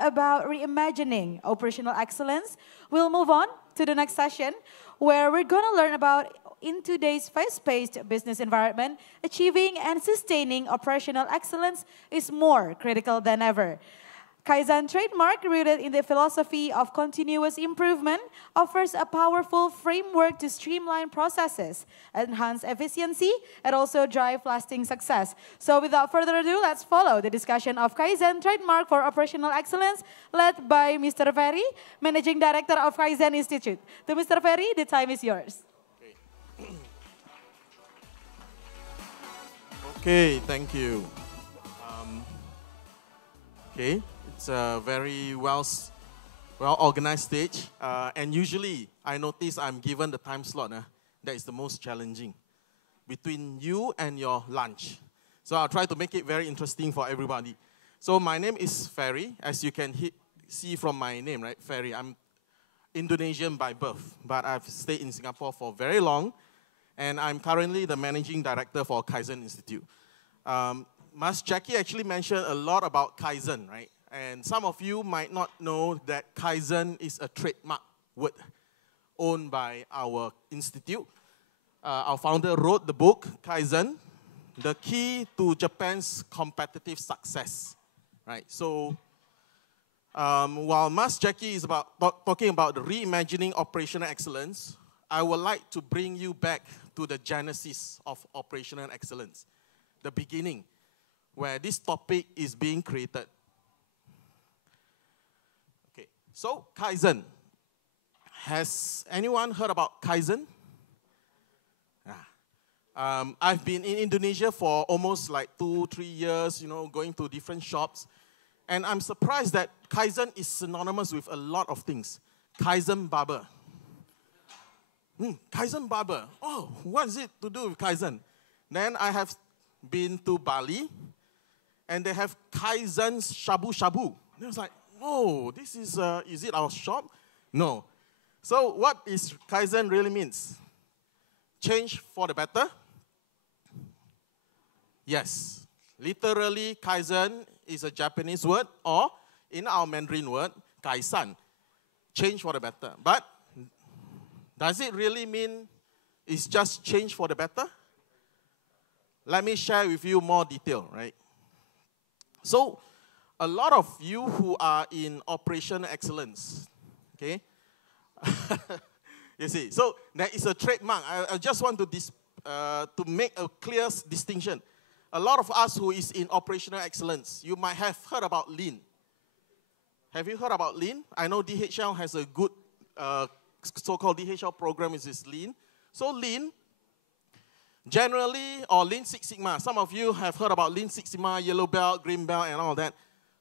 about reimagining operational excellence. We'll move on to the next session where we're going to learn about in today's fast-paced business environment, achieving and sustaining operational excellence is more critical than ever. Kaizen trademark, rooted in the philosophy of continuous improvement, offers a powerful framework to streamline processes, enhance efficiency, and also drive lasting success. So without further ado, let's follow the discussion of Kaizen trademark for operational excellence, led by Mr. Fery, Managing Director of Kaizen Institute. To Mr. Fery, the time is yours. Okay, thank you. Okay. It's a very well organized stage, and usually I notice I'm given the time slot that is the most challenging between you and your lunch. So I'll try to make it very interesting for everybody. So my name is Fery, as you can see from my name, right? Fery. I'm Indonesian by birth, but I've stayed in Singapore for very long, and I'm currently the Managing Director for Kaizen Institute. Mas Jackie actually mentioned a lot about Kaizen, right? And some of you might not know that Kaizen is a trademark word owned by our institute. Our founder wrote the book, Kaizen, The Key to Japan's Competitive Success. Right? So while Mas Jackie is talking about the reimagining operational excellence, I would like to bring you back to the genesis of operational excellence, the beginning, where this topic is being created. So, Kaizen. Has anyone heard about Kaizen? I've been in Indonesia for almost like 2-3 years, going to different shops. And I'm surprised that Kaizen is synonymous with a lot of things. Kaizen barber. Kaizen barber. Oh, what is it to do with Kaizen? Then I have been to Bali, and they have Kaizen's shabu shabu. And I was like, oh, this is it our shop? No. So what is Kaizen really means? Change for the better? Yes. Literally, Kaizen is a Japanese word, or in our Mandarin word, Kaisan. Change for the better. But does it really mean it's just change for the better? Let me share with you more detail, right? So, a lot of you who are in operational excellence, okay? You see, so there is a trademark. I just want to make a clear distinction. A lot of us who is in operational excellence, you might have heard about Lean. Have you heard about Lean? I know DHL has a good so-called DHL program, which is Lean. So Lean, generally, or Lean Six Sigma. Some of you have heard about Lean Six Sigma, yellow belt, green belt, and all that.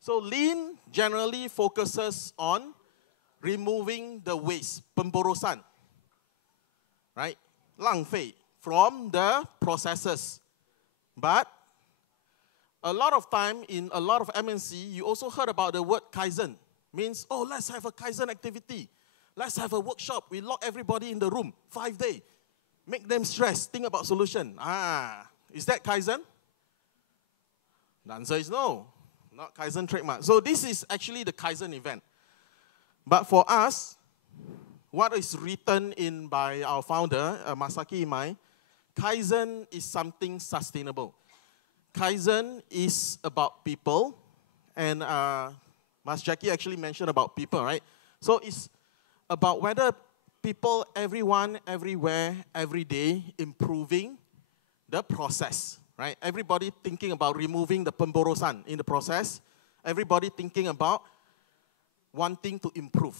So Lean generally focuses on removing the waste, pemborosan, right? 浪费 from the processes. But a lot of time in a lot of MNC, you also heard about the word Kaizen. Means, oh, let's have a Kaizen activity. Let's have a workshop. We lock everybody in the room, 5 days. Make them stress, think about solution. Is that Kaizen? The answer is no. Not Kaizen trademark. So this is actually the Kaizen event. But for us, what is written in by our founder, Masaki Imai, Kaizen is something sustainable. Kaizen is about people, and Mas Jackie actually mentioned about people, right? So it's about whether people, everyone, everywhere, every day, improving the process. Right? Everybody thinking about removing the pemborosan in the process. Everybody thinking about wanting to improve.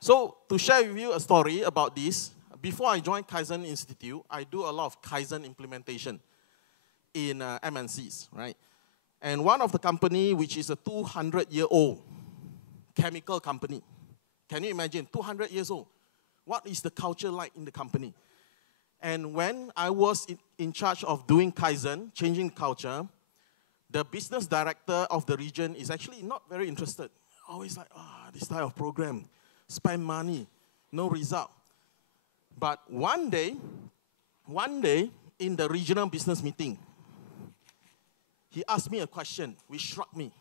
So, to share with you a story about this, before I joined Kaizen Institute, I do a lot of Kaizen implementation in MNCs, right? And one of the company, which is a 200-year-old chemical company. Can you imagine, 200 years old? What is the culture like in the company? And when I was in charge of doing Kaizen, changing culture, the business director of the region is actually not very interested. Always like, this type of program, spend money, no result. But one day in the regional business meeting, he asked me a question which struck me.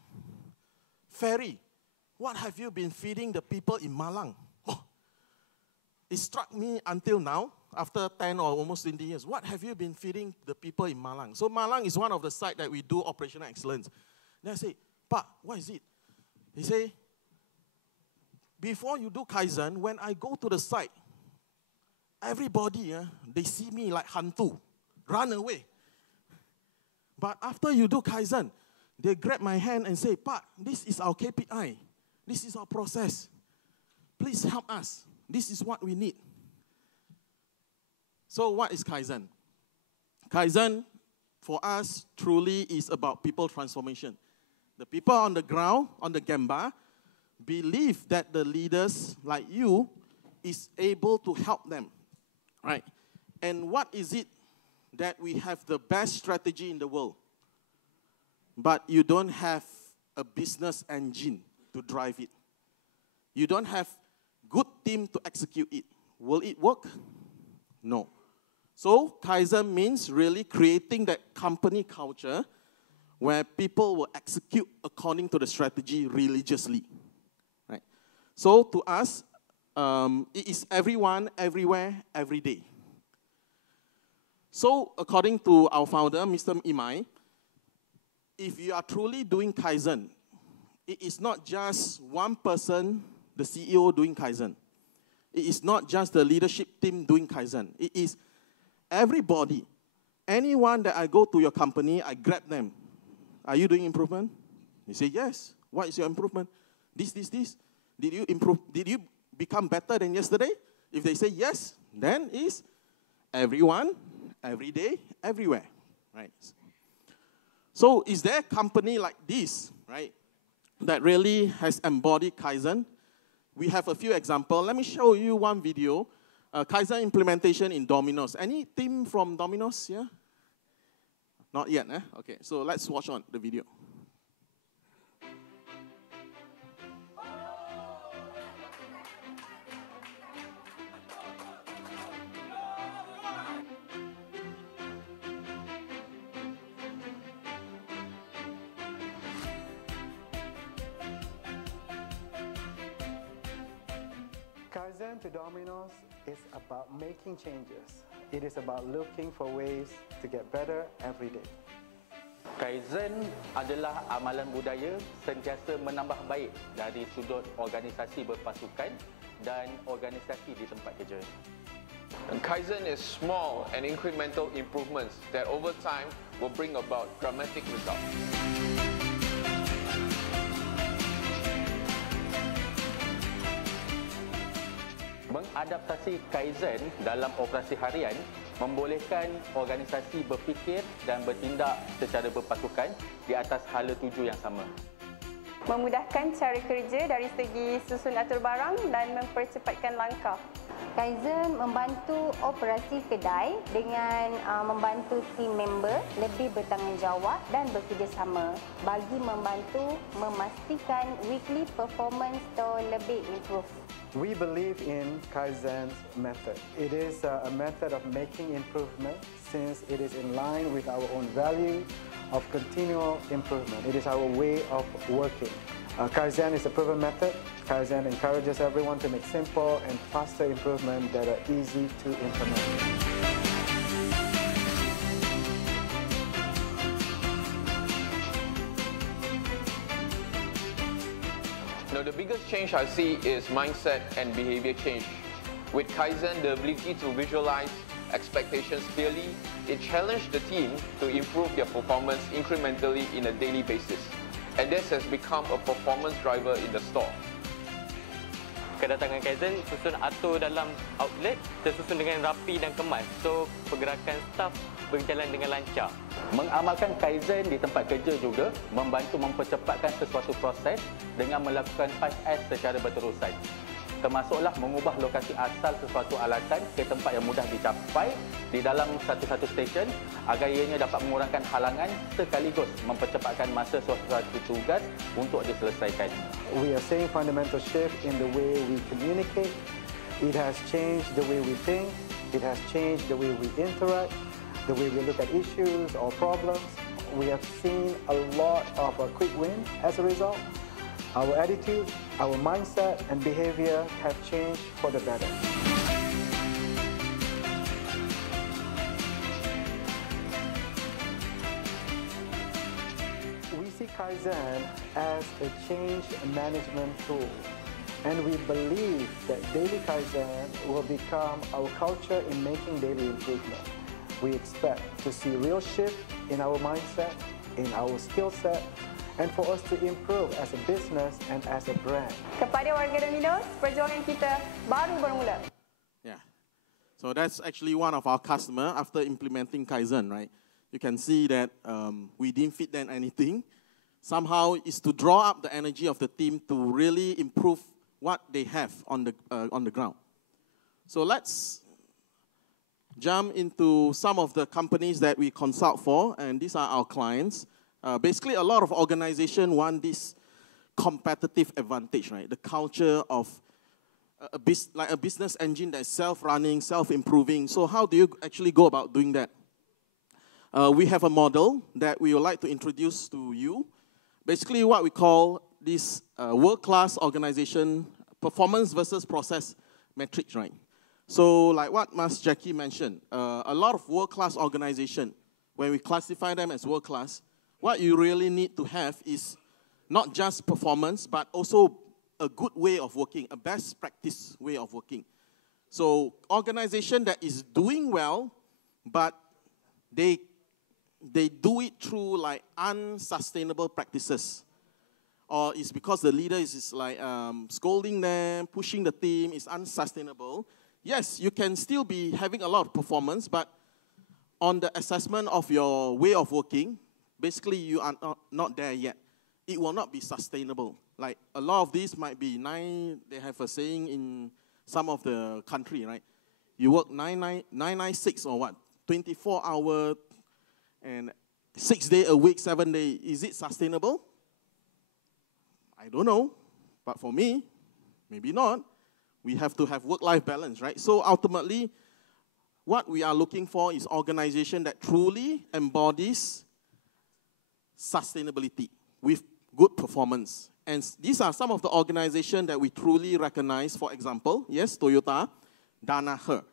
Fery, what have you been feeding the people in Malang? Oh, it struck me until now, after 10 or almost 20 years. What have you been feeding the people in Malang? So Malang is one of the sites that we do operational excellence. Then I say, Pa, what is it? He say, before you do Kaizen, when I go to the site, everybody, they see me like hantu, run away. But after you do Kaizen, they grab my hand and say, Pa, this is our KPI. This is our process. Please help us. This is what we need. So what is Kaizen? Kaizen, for us, truly is about people transformation. The people on the ground, on the Gemba, believe that the leaders like you is able to help them, right? And what is it that we have the best strategy in the world, but you don't have a business engine to drive it? You don't have good team to execute it. Will it work? No. So Kaizen means really creating that company culture where people will execute according to the strategy religiously. Right? So to us, it is everyone, everywhere, every day. So according to our founder, Mr. Imai, if you are truly doing Kaizen, it is not just one person, the CEO, doing Kaizen. It is not just the leadership team doing Kaizen. It is everybody. Anyone that I go to your company, I grab them. Are you doing improvement? You say, yes. What is your improvement? This. Did you improve? Did you become better than yesterday? If they say yes, then it's everyone, every day, everywhere, right? So is there a company like this, right, that really has embodied Kaizen? We have a few examples. Let me show you one video. Kaizen implementation in Domino's. Any team from Domino's here? Not yet, eh? Okay, so let's watch on the video. Kaizen to Domino's is about making changes. It is about looking for ways to get better every day. Kaizen adalah amalan budaya sentiasa menambah baik dari sudut organisasi berpasukan dan organisasi di tempat kerja. And Kaizen is small and incremental improvements that over time will bring about dramatic results. Mengadaptasi Kaizen dalam operasi harian membolehkan organisasi berfikir dan bertindak secara berpasukan di atas hala tuju yang sama. Memudahkan cara kerja dari segi susun atur barang dan mempercepatkan langkah. Kaizen membantu operasi kedai dengan membantu team member lebih bertanggungjawab dan bekerjasama bagi membantu memastikan weekly performance to lebih improve. We believe in Kaizen's method. It is a method of making improvement since it is in line with our own value of continual improvement. It is our way of working. Kaizen is a proven method. Kaizen encourages everyone to make simple and faster improvements that are easy to implement. Now, the biggest change I see is mindset and behavior change. With Kaizen, the ability to visualize expectations clearly, it challenged the team to improve their performance incrementally in a daily basis. And this has become a performance driver in the store. Kedatangan Kaizen susun atur dalam outlet tersusun dengan rapi dan kemas. So, pergerakan staf berjalan dengan lancar. Mengamalkan Kaizen di tempat kerja juga membantu mempercepatkan sesuatu proses dengan melakukan 5S secara berterusan. Termasuklah mengubah lokasi asal sesuatu alatan ke tempat yang mudah dicapai di dalam satu-satu stesen agar ianya dapat mengurangkan halangan sekaligus mempercepatkan masa suatu tugas untuk diselesaikan. We are seeing fundamental shift in the way we communicate. It has changed the way we think. It has changed the way we interact, the way we look at issues or problems. We have seen a lot of quick wins as a result. Our attitude, our mindset, and behavior have changed for the better. We see Kaizen as a change management tool, and we believe that daily Kaizen will become our culture in making daily improvement. We expect to see real shift in our mindset, in our skill set, and for us to improve as a business and as a brand. Kepada warga Domino's, perjuangan kita baru bermula. Yeah. So that's actually one of our customers after implementing Kaizen, right? You can see that we didn't feed them anything. Somehow it's to draw up the energy of the team to really improve what they have on the ground. So let's jump into some of the companies that we consult for, and these are our clients. Basically, a lot of organizations want this competitive advantage, right? The culture of like a business engine that's self-running, self-improving. So how do you actually go about doing that? We have a model that we would like to introduce to you. Basically, what we call this world-class organization performance versus process metrics, right? So like what Mas Jackie mentioned, a lot of world-class organizations, when we classify them as world-class, what you really need to have is not just performance, but also a good way of working, a best practice way of working. So organization that is doing well, but they do it through like unsustainable practices. Or it's because the leader is like scolding them, pushing the team, is unsustainable. Yes, you can still be having a lot of performance, but on the assessment of your way of working, basically you are not there yet. It will not be sustainable. Like a lot of these might be they have a saying in some of the country, right? You work 996 or what? 24 hours and 6 days a week, 7 days. Is it sustainable? I don't know. But for me, maybe not. We have to have work-life balance, right? So ultimately, what we are looking for is organization that truly embodies sustainability with good performance. And these are some of the organizations that we truly recognize. For example, yes, Toyota, Danaher,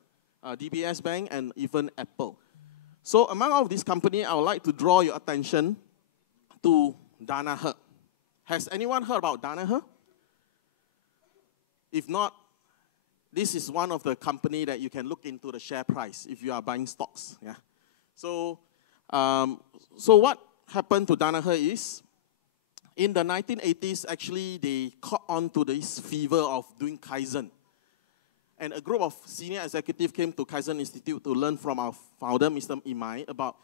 DBS Bank, and even Apple. So among all of these companies, I would like to draw your attention to Danaher. Has anyone heard about Danaher? If not, this is one of the companies that you can look into the share price if you are buying stocks. Yeah. So what happened to Danaher is, in the 1980s, actually, they caught on to this fever of doing Kaizen. And a group of senior executives came to Kaizen Institute to learn from our founder, Mr. Imai, about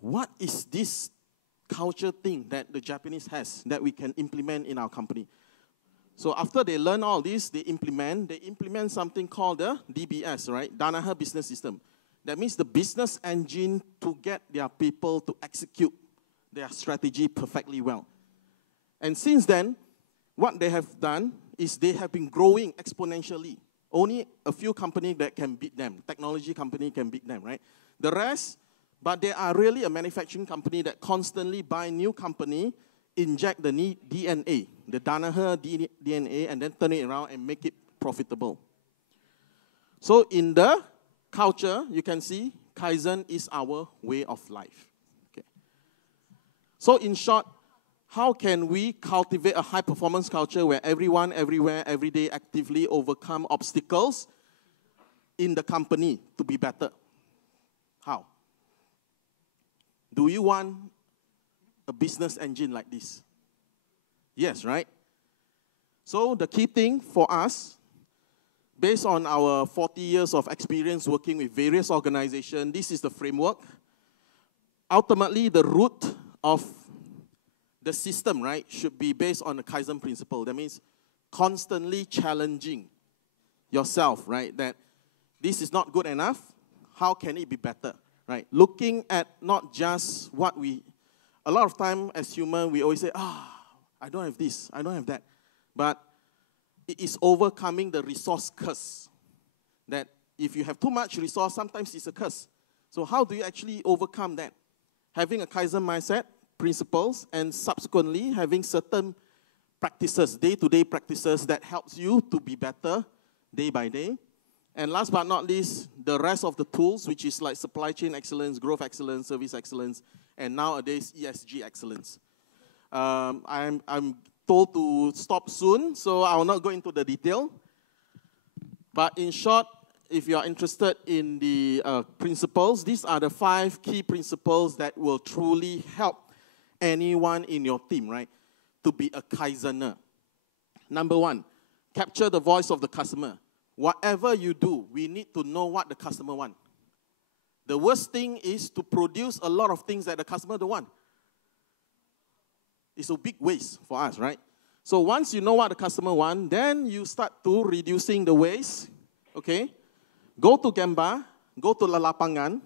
what is this culture thing that the Japanese has that we can implement in our company. So after they learn all this, they implement something called the DBS, right? Danaher Business System. That means the business engine to get their people to execute their strategy perfectly well. And since then, what they have done is they have been growing exponentially. Only a few companies that can beat them. Technology company can beat them, right? The rest, but they are really a manufacturing company that constantly buy new company, inject the DNA, the Danaher DNA, and then turn it around and make it profitable. So in the culture, you can see Kaizen is our way of life. Okay. So in short, how can we cultivate a high-performance culture where everyone, everywhere, every day actively overcome obstacles in the company to be better? How? Do you want a business engine like this? Yes, right? So the key thing for us, based on our 40 years of experience working with various organizations, this is the framework. Ultimately, the root of the system, right, should be based on the Kaizen principle. That means constantly challenging yourself, right, that this is not good enough. How can it be better, right? Looking at not just what a lot of time as human, we always say, I don't have this, I don't have that. But it is overcoming the resource curse. That if you have too much resource, sometimes it's a curse. So how do you actually overcome that? Having a Kaizen mindset, principles, and subsequently having certain practices, day-to-day practices that helps you to be better day by day. And last but not least, the rest of the tools, which is like supply chain excellence, growth excellence, service excellence, and nowadays ESG excellence. I'm told to stop soon, so I will not go into the detail. But in short, if you are interested in the principles, these are the 5 key principles that will truly help anyone in your team, right, to be a Kaizener. Number 1, capture the voice of the customer. Whatever you do, we need to know what the customer wants. The worst thing is to produce a lot of things that the customer don't want. It's a big waste for us, right? So once you know what the customer wants, then you start to reducing the waste, okay? Go to Gemba, go to Lalapangan,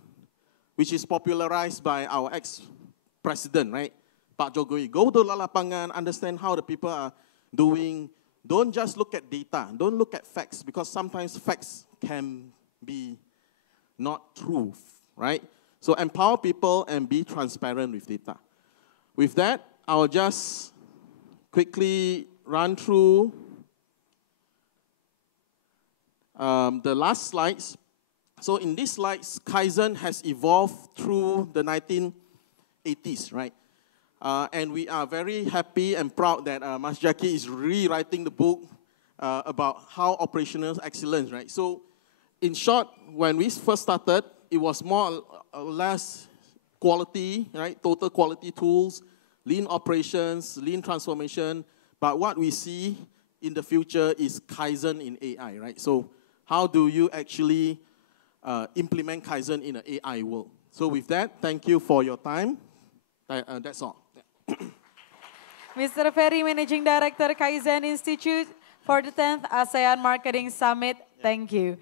which is popularized by our ex-president, right? Pak Jokowi. Go to Lalapangan, understand how the people are doing. Don't just look at data. Don't look at facts, because sometimes facts can be not truth, right? So empower people and be transparent with data. With that, I'll just quickly run through the last slides. So in these slides, Kaizen has evolved through the 1980s, right? And we are very happy and proud that Mas Jackie is rewriting the book about how operational excellence, right? So in short, when we first started, it was more or less quality, right? Total quality tools, lean operations, lean transformation. But what we see in the future is Kaizen in AI, right? So how do you actually implement Kaizen in an AI world? So with that, thank you for your time. That's all. Mr. Fery, Managing Director, Kaizen Institute for the 10th ASEAN Marketing Summit. Thank you.